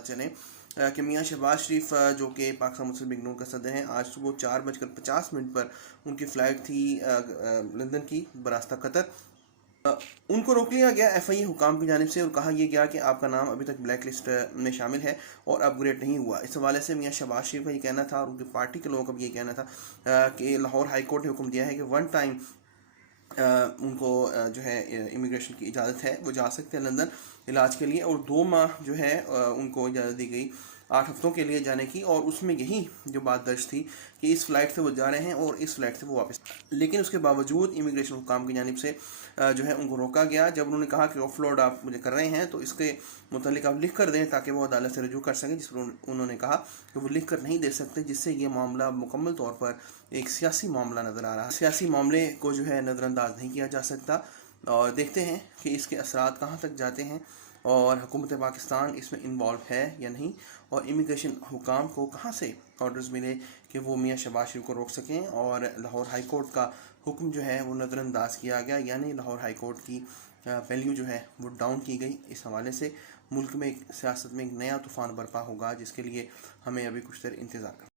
चलें कि मियां शहबाज शरीफ जो कि पाकिस्तान मुस्लिम लीग नून के सदर हैं, आज सुबह 4:50 पर उनकी फ़्लाइट थी लंदन की बरास्ता कतर। उनको रोक लिया गया FIA हुकाम की जानिब से और कहा यह गया कि आपका नाम अभी तक ब्लैक लिस्ट में शामिल है और अपग्रेड नहीं हुआ। इस हवाले से मियां शहबाज शरीफ का ये कहना था और उनकी पार्टी के लोगों का भी ये कहना था कि लाहौर हाई कोर्ट ने हुक्म दिया है कि वन टाइम उनको जो है इमिग्रेशन की इजाज़त है, वो जा सकते हैं लंदन इलाज के लिए, और 2 माह जो है उनको इजाज़त दी गई 8 हफ्तों के लिए जाने की। और उसमें यही जो बात दर्ज थी कि इस फ़्लाइट से वो जा रहे हैं और इस फ़्लाइट से वो वापस, लेकिन उसके बावजूद इमिग्रेशन हुकाम की जानिब से जो है उनको रोका गया। जब उन्होंने कहा कि ऑफलोड आप मुझे कर रहे हैं तो इसके मुतालिक आप लिख कर दें ताकि वो अदालत से रजू कर सकें, जिस पर उन्होंने कहा कि वो लिख कर नहीं दे सकते, जिससे ये मामला मुकम्मल तौर पर एक सियासी मामला नज़र आ रहा है। सियासी मामले को जो है नज़रअंदाज नहीं किया जा सकता और देखते हैं कि इसके असरात कहाँ तक जाते हैं और हुकूमत पाकिस्तान इसमें इन्वॉल्व है या नहीं, और इमिग्रेशन हुकाम को कहाँ से ऑर्डर्स मिले कि वो मियां शहबाज शरीफ को रोक सकें। और लाहौर हाई कोर्ट का हुक्म जो है वो नज़रअंदाज किया गया, यानी लाहौर हाई कोर्ट की वैल्यू जो है वो डाउन की गई। इस हवाले से मुल्क में एक सियासत में एक नया तूफ़ान बरपा होगा, जिसके लिए हमें अभी कुछ देर इंतज़ार करना